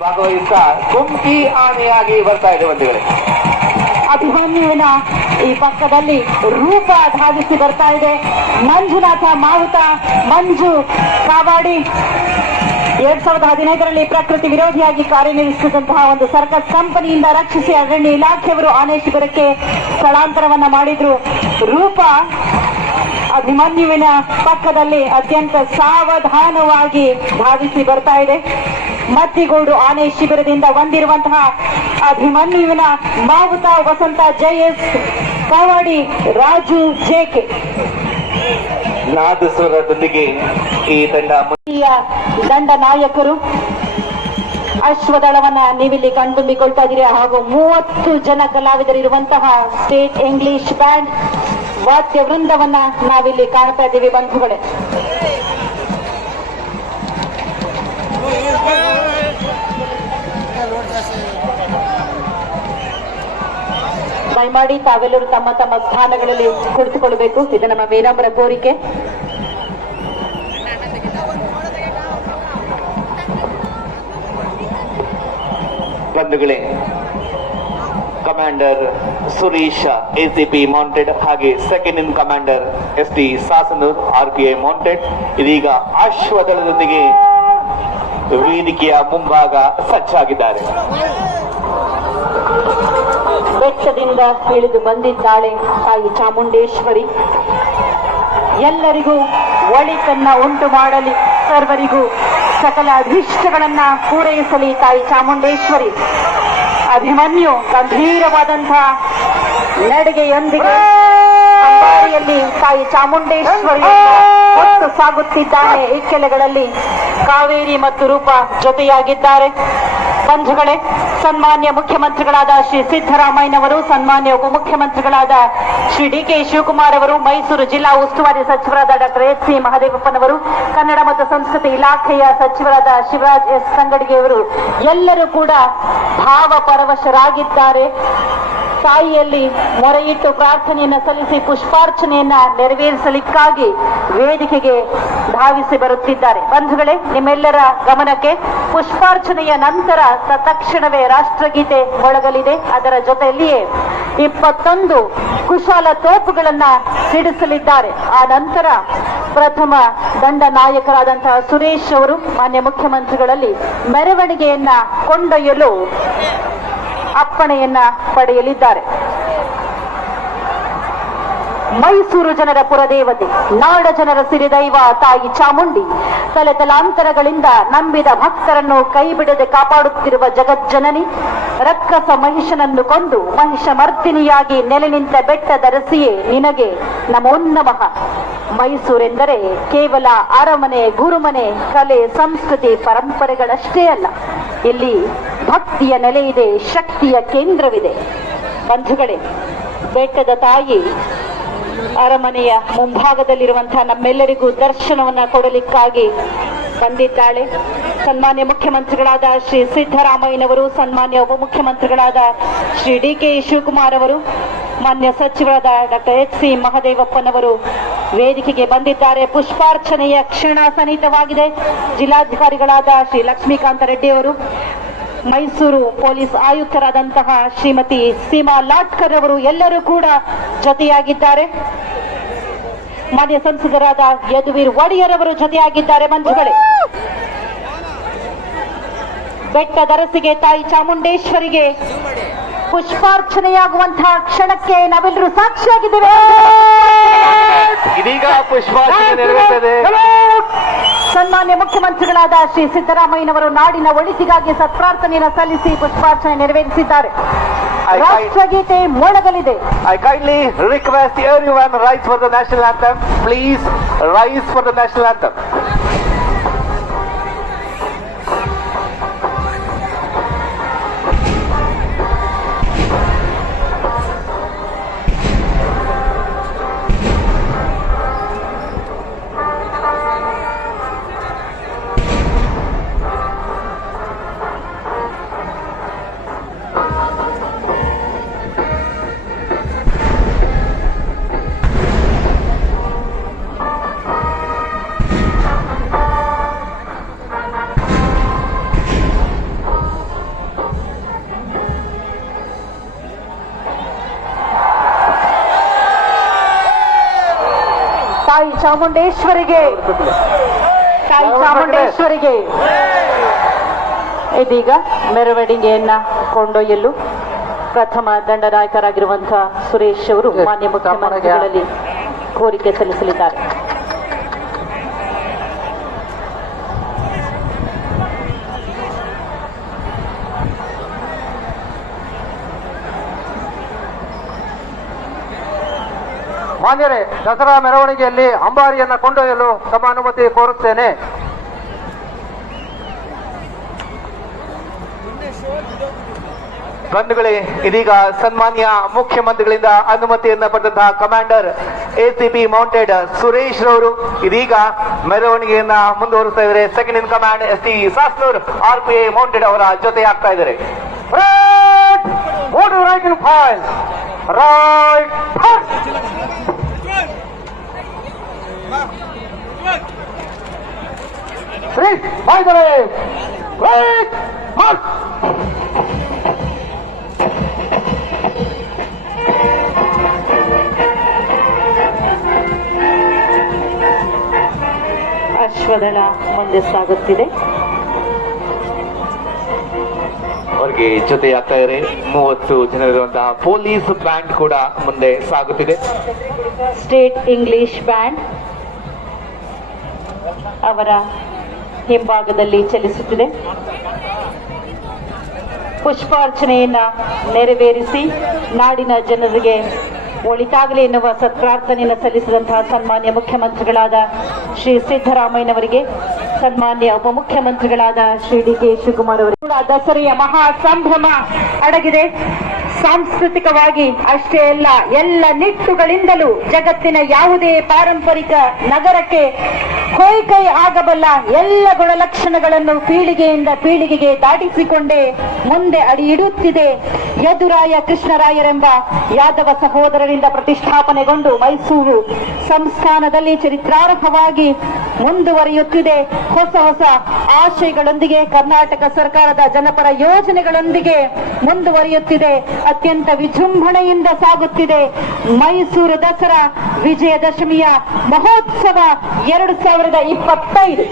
ಭಾಗವಹಿಸ್ತಾ ಗುಂಪಿ ಆನೆಯಾಗಿ ಬರ್ತಾ ಇದೆ ಬಂಧುಗಳೇ. ಅಭಿಮನ್ಯುವಿನ ಈ ಪಕ್ಕದಲ್ಲಿ ರೂಪ ಧಾವಿಸಿ ಬರ್ತಾ ಇದೆ. ಮಂಜುನಾಥ ಮಾವುತ, ಮಂಜು ಕಾವಾಡಿ 2015ರಲ್ಲಿ ಪ್ರಕೃತಿ ವಿರೋಧಿಯಾಗಿ ಕಾರ್ಯನಿರ್ವಹಿಸಿದಂತಹ ಒಂದು ಸರ್ಕಸ್ ಕಂಪನಿಯಿಂದ ರಕ್ಷಿಸಿ ಅರಣ್ಯ ಇಲಾಖೆಯವರು ಆನೆ ಶಿಬಿರಕ್ಕೆ ಸ್ಥಳಾಂತರವನ್ನ ಮಾಡಿದ್ರು. ರೂಪ ಅಭಿಮನ್ಯುವಿನ ಪಕ್ಕದಲ್ಲಿ ಅತ್ಯಂತ ಸಾವಧಾನವಾಗಿ ಧಾವಿಸಿ ಬರ್ತಾ ಇದೆ. ಮತ್ತಿಗೋಡು ಆನೆ ಶಿಬಿರದಿಂದ ಬಂದಿರುವಂತಹ ಅಭಿಮನ್ಯುವಿನ ಮಾವುತ ವಸಂತ JS, ಕಾವಾಡಿ ರಾಜು JK. ನಾದಸ್ವರದೊಂದಿಗೆ ಈ ದಂಡ ನಾಯಕರು ಅಶ್ವದಳವನ್ನ ನೀವಿಲ್ಲಿ ಕಣ್ತುಂಬಿಕೊಳ್ತಾ ಇದ್ದೀರಿ. ಹಾಗೂ 30 ಜನ ಕಲಾವಿದರಿರುವಂತಹ ಸ್ಟೇಟ್ ಇಂಗ್ಲಿಷ್ ಬ್ಯಾಂಡ್ ವಾದ್ಯ ವೃಂದವನ್ನ ನಾವಿಲ್ಲಿ ಕಾಣ್ತಾ ಇದ್ದೀವಿ ಬಂಧುಗಳೇ. ದಯಮಾಡಿ ತಾವೆಲ್ಲರೂ ತಮ್ಮ ತಮ್ಮ ಸ್ಥಾನಗಳಲ್ಲಿ ಕುಳಿತುಕೊಳ್ಳಬೇಕು. ಇದು ನಮ್ಮ ವಿನಮ್ರ ಕೋರಿಕೆ. ಬಂಧುಗಳೇ, ಕಮಾಂಡರ್ ಸುರೀಶ್ ACP ಮೌಂಟೆಡ್ ಹಾಗೆ ಸೆಕೆಂಡ್ ಇನ್ ಕಮಾಂಡರ್ SD ಸಾಸನೂರ್ RPI ಮೌಂಟೆಡ್ ಇದೀಗ ಅಶ್ವದಳದೊಂದಿಗೆ ವೇದಿಕೆಯ ಮುಂಭಾಗ ಸಜ್ಜಾಗಿದ್ದಾರೆ. ಬೆಟ್ಟದಿಂದ ಇಳಿದು ಬಂದಿದ್ದಾಳೆ ತಾಯಿ ಚಾಮುಂಡೇಶ್ವರಿ. ಎಲ್ಲರಿಗೂ ಒಳಿತನ್ನ ಉಂಟು ಮಾಡಲಿ, ಸರ್ವರಿಗೂ ಸಕಲ ಅಭೀಷ್ಟಗಳನ್ನ ಪೂರೈಸಲಿ ತಾಯಿ ಚಾಮುಂಡೇಶ್ವರಿ. ಅಭಿಮನ್ಯು ಗಂಭೀರವಾದಂತಹ ನಡಿಗೆಯೊಂದಿಗೆ ಅಂಬಾರಿಯಲ್ಲಿ ತಾಯಿ ಚಾಮುಂಡೇಶ್ವರಿ ಹೊತ್ತು ಸಾಗುತ್ತಿದ್ದಾನೆ. ಇಕ್ಕೆಲೆಗಳಲ್ಲಿ ಕಾವೇರಿ ಮತ್ತು ರೂಪ ಜೊತೆಯಾಗಿದ್ದಾರೆ. ಬಂಧುಗಳೇ, ಸನ್ಮಾನ್ಯ ಮುಖ್ಯಮಂತ್ರಿಗಳಾದ ಶ್ರೀ ಸಿದ್ದರಾಮಯ್ಯನವರು, ಸನ್ಮಾನ್ಯ ಉಪಮುಖ್ಯಮಂತ್ರಿಗಳಾದ ಶ್ರೀ DK ಶಿವಕುಮಾರ್ ಅವರು, ಮೈಸೂರು ಜಿಲ್ಲಾ ಉಸ್ತುವಾರಿ ಸಚಿವರಾದ ಡಾಕ್ಟರ್ HC ಮಹದೇವಪ್ಪನವರು, ಕನ್ನಡ ಮತ್ತು ಸಂಸ್ಕೃತಿ ಇಲಾಖೆಯ ಸಚಿವರಾದ ಶಿವರಾಜ್ S ತಂಗಡಿಗೆಯವರು ಎಲ್ಲರೂ ಕೂಡ ಭಾವಪರವಶರಾಗಿದ್ದಾರೆ. ತಾಯಿಯಲ್ಲಿ ಮೊರೆಯಿಟ್ಟು ಪ್ರಾರ್ಥನೆಯನ್ನ ಸಲ್ಲಿಸಿ ಪುಷ್ಪಾರ್ಚನೆಯನ್ನ ನೆರವೇರಿಸಲಿಕ್ಕಾಗಿ ವೇದಿಕೆಗೆ ಧಾವಿಸಿ ಬರುತ್ತಿದ್ದಾರೆ. ಬಂಧುಗಳೇ, ನಿಮ್ಮೆಲ್ಲರ ಗಮನಕ್ಕೆ ಪುಷ್ಪಾರ್ಚನೆಯ ನಂತರ ತತ್ಕ್ಷಣವೇ ರಾಷ್ಟ್ರಗೀತೆ ಮೊಳಗಲಿದೆ. ಅದರ ಜೊತೆಯಲ್ಲಿಯೇ 21 ಕುಶಾಲ ತೋಪುಗಳನ್ನ ಸಿಡಿಸಲಿದ್ದಾರೆ. ಆ ನಂತರ ಪ್ರಥಮ ದಂಡ ನಾಯಕರಾದಂತಹ ಸುರೇಶ್ ಅವರು ಮಾನ್ಯ ಮುಖ್ಯಮಂತ್ರಿಗಳಲ್ಲಿ ಮೆರವಣಿಗೆಯನ್ನ ಕೊಂಡೊಯ್ಯಲು ಅಪ್ಪಣೆಯನ್ನ ಪಡೆಯಲಿದ್ದಾರೆ. ಮೈಸೂರು ಜನರ ಪುರದೇವತೆ, ನಾಡ ಜನರ ಸಿರಿದೈವ ತಾಯಿ ಚಾಮುಂಡಿ ತಲೆತಲಾಂತರಗಳಿಂದ ನಂಬಿದ ಭಕ್ತರನ್ನು ಕೈಬಿಡದೆ ಕಾಪಾಡುತ್ತಿರುವ ಜಗಜ್ಜನನಿ, ರಕ್ಕಸ ಮಹಿಷನನ್ನು ಕೊಂದು ಮಹಿಷ ಮರ್ದಿನಿಯಾಗಿ ನೆಲೆ ನಿಂತ ಬೆಟ್ಟದರಸಿಯೇ ನಿನಗೆ ನಮೋ ನಮಃ. ಮೈಸೂರೆಂದರೆ ಕೇವಲ ಅರಮನೆ, ಗುರುಮನೆ, ಕಲೆ, ಸಂಸ್ಕೃತಿ, ಪರಂಪರೆಗಳಷ್ಟೇ ಅಲ್ಲ. ಇಲ್ಲಿ ಭಕ್ತಿಯ ನೆಲೆ ಇದೆ, ಶಕ್ತಿಯ ಕೇಂದ್ರವಿದೆ. ಬಂಧುಗಳೇ, ಬೆಟ್ಟದ ತಾಯಿ ಅರಮನೆಯ ಮುಂಭಾಗದಲ್ಲಿರುವಂತಹ ನಮ್ಮೆಲ್ಲರಿಗೂ ದರ್ಶನವನ್ನ ಕೊಡಲಿಕ್ಕಾಗಿ ಬಂದಿದ್ದಾಳೆ. ಸನ್ಮಾನ್ಯ ಮುಖ್ಯಮಂತ್ರಿಗಳಾದ ಶ್ರೀ ಸಿದ್ದರಾಮಯ್ಯನವರು, ಸನ್ಮಾನ್ಯ ಉಪಮುಖ್ಯಮಂತ್ರಿಗಳಾದ ಶ್ರೀ DK ಶಿವಕುಮಾರ್ ಅವರು, ಮಾನ್ಯ ಸಚಿವರಾದ ಡಾಕ್ಟರ್ HC ಮಹದೇವಪ್ಪನವರು ವೇದಿಕೆಗೆ ಬಂದಿದ್ದಾರೆ. ಪುಷ್ಪಾರ್ಚನೆಯ ಕ್ಷಣ ಸನ್ನಿಹಿತವಾಗಿದೆ. ಜಿಲ್ಲಾಧಿಕಾರಿಗಳಾದ ಶ್ರೀ ಲಕ್ಷ್ಮೀಕಾಂತ ರೆಡ್ಡಿ ಅವರು, ಮೈಸೂರು ಪೊಲೀಸ್ ಆಯುಕ್ತರಾದಂತಹ ಶ್ರೀಮತಿ ಸೀಮಾ ಲಾಟ್ಕರ್ ಅವರು ಎಲ್ಲರೂ ಕೂಡ ಜೊತೆಯಾಗಿದ್ದಾರೆ. ಮಾನ್ಯ ಸಂಸದರಾದ ಯದುವೀರ್ ಒಡೆಯರ್ ಅವರು ಜೊತೆಯಾಗಿದ್ದಾರೆ. ಬಂಧುಗಳೇ, ಬೆಟ್ಟದರಸಿಗೆ ತಾಯಿ ಚಾಮುಂಡೇಶ್ವರಿಗೆ ಪುಷ್ಪಾರ್ಚನೆಯಾಗುವಂತಹ ಕ್ಷಣಕ್ಕೆ ನಾವೆಲ್ಲರೂ ಸಾಕ್ಷಿಯಾಗಿದ್ದೇವೆ. ಇದೀಗ ಪುಷ್ಪಾರ್ಚನೆ ನೆರವೇರುತ್ತದೆ. ಸನ್ಮಾನ್ಯ ಮುಖ್ಯಮಂತ್ರಿಗಳಾದ ಶ್ರೀ ಸಿದ್ದರಾಮಯ್ಯನವರು ನಾಡಿನ ಒಳಿತಿಗಾಗಿ ಸತ್ಪ್ರಾರ್ಥನೆಯನ್ನು ಸಲ್ಲಿಸಿ ಪುಷ್ಪಾರ್ಚನೆ ನೆರವೇರಿಸಿದ್ದಾರೆ. ರಾಷ್ಟ್ರಗೀತೆ ಮೊಳಗಲಿದೆ. I kindly request everyone rise for the national anthem. Please rise for the national anthem. ಚಾಮುಂಡೇಶ್ವರಿಗೆ, ತಾಯಿ ಚಾಮುಂಡೇಶ್ವರಿಗೆ. ಇದೀಗ ಮೆರವಣಿಗೆಯನ್ನ ಕೊಂಡೊಯ್ಯಲು ಪ್ರಥಮ ದಂಡನಾಯಕರಾಗಿರುವಂತಹ ಸುರೇಶ್ ಅವರು ಮಾನ್ಯ ಮುಖ್ಯಮಂತ್ರಿಗಳಲ್ಲಿ ಕೋರಿಕೆ ಸಲ್ಲಿಸಲಿದ್ದಾರೆ. ಮಾನ್ಯರೇ, ದಸರಾ ಮೆರವಣಿಗೆಯಲ್ಲಿ ಅಂಬಾರಿಯನ್ನ ಕೊಂಡೊಯ್ಯಲು ತಮ್ಮ ಅನುಮತಿ ಕೋರುತ್ತೇನೆ. ಬಂಧುಗಳೇ, ಇದೀಗ ಸನ್ಮಾನ್ಯ ಮುಖ್ಯಮಂತ್ರಿಗಳಿಂದ ಅನುಮತಿಯನ್ನ ಪಡೆದಂತಹ ಕಮಾಂಡರ್ ACP ಮೌಂಟೆಡ್ ಸುರೇಶ್ ರವರು ಇದೀಗ ಮೆರವಣಿಗೆಯನ್ನ ಮುಂದುವರಿಸ್ತಾ ಇದ್ದಾರೆ. ಸೆಕೆಂಡ್ ಇನ್ command ST Sasnur RPA mounted ಅವರ ಜೊತೆ ಆಗ್ತಾ ಇದ್ದಾರೆ. ರೈಟ್ ಇನ್ ಫೈಲ್, ರೈಟ್ ಅಶ್ವದಳ ಮುಂದೆ ಸಾಗುತ್ತಿದೆ. ಅವರಿಗೆ ಜೊತೆ ಆಗ್ತಾ ಇದ್ದಾರೆ 30 ಜನರಿರುವಂತಹ ಪೊಲೀಸ್ ಬ್ಯಾಂಡ್ ಕೂಡ ಮುಂದೆ ಸಾಗುತ್ತಿದೆ. ಸ್ಟೇಟ್ ಇಂಗ್ಲಿಷ್ ಬ್ಯಾಂಡ್ ಅವರ ಹಿಂಭಾಗದಲ್ಲಿ ಚಲಿಸುತ್ತಿದೆ. ಪುಷ್ಪಾರ್ಚನೆಯನ್ನ ನೆರವೇರಿಸಿ ನಾಡಿನ ಜನರಿಗೆ ಒಳಿತಾಗಲಿ ಎನ್ನುವ ಸತ್ಪ್ರಾರ್ಥನೆಯನ್ನು ಸಲ್ಲಿಸಿದಂತಹ ಸನ್ಮಾನ್ಯ ಮುಖ್ಯಮಂತ್ರಿಗಳಾದ ಶ್ರೀ ಸಿದ್ದರಾಮಯ್ಯನವರಿಗೆ, ಸನ್ಮಾನ್ಯ ಉಪಮುಖ್ಯಮಂತ್ರಿಗಳಾದ ಶ್ರೀ DK ಶಿವಕುಮಾರ್ ಅವರಿಗೆ ಕೂಡ ದಸರೆಯ ಮಹಾ ಸಂಭ್ರಮ ಅಡಗಿದೆ. ಸಾಂಸ್ಕೃತಿಕವಾಗಿ ಅಷ್ಟೇ ಅಲ್ಲ, ಎಲ್ಲ ನಿಟ್ಟುಗಳಿಂದಲೂ ಜಗತ್ತಿನ ಯಾವುದೇ ಪಾರಂಪರಿಕ ನಗರಕ್ಕೆ ಹೊಯ್ಕೈ ಆಗಬಲ್ಲ ಎಲ್ಲ ಗುಣಲಕ್ಷಣಗಳನ್ನು ಪೀಳಿಗೆಯಿಂದ ಪೀಳಿಗೆಗೆ ದಾಟಿಸಿಕೊಂಡೇ ಮುಂದೆ ಅಡಿ ಇಡುತ್ತಿದೆ. ಯದುರಾಯ ಕೃಷ್ಣರಾಯರೆಂಬ ಯಾದವ ಸಹೋದರರಿಂದ ಪ್ರತಿಷ್ಠಾಪನೆಗೊಂಡು ಮೈಸೂರು ಸಂಸ್ಥಾನದಲ್ಲಿ ಚರಿತ್ರಾರ್ಹವಾಗಿ ಮುಂದುವರಿಯುತ್ತಿದೆ. ಹೊಸ ಹೊಸ ಆಶಯಗಳೊಂದಿಗೆ ಕರ್ನಾಟಕ ಸರ್ಕಾರದ ಜನಪರ ಯೋಜನೆಗಳೊಂದಿಗೆ ಮುಂದುವರಿಯುತ್ತಿದೆ. ಅತ್ಯಂತ ವಿಜೃಂಭಣೆಯಿಂದ ಸಾಗುತ್ತಿದೆ ಮೈಸೂರು ದಸರಾ ವಿಜಯದಶಮಿಯ ಮಹೋತ್ಸವ 2025.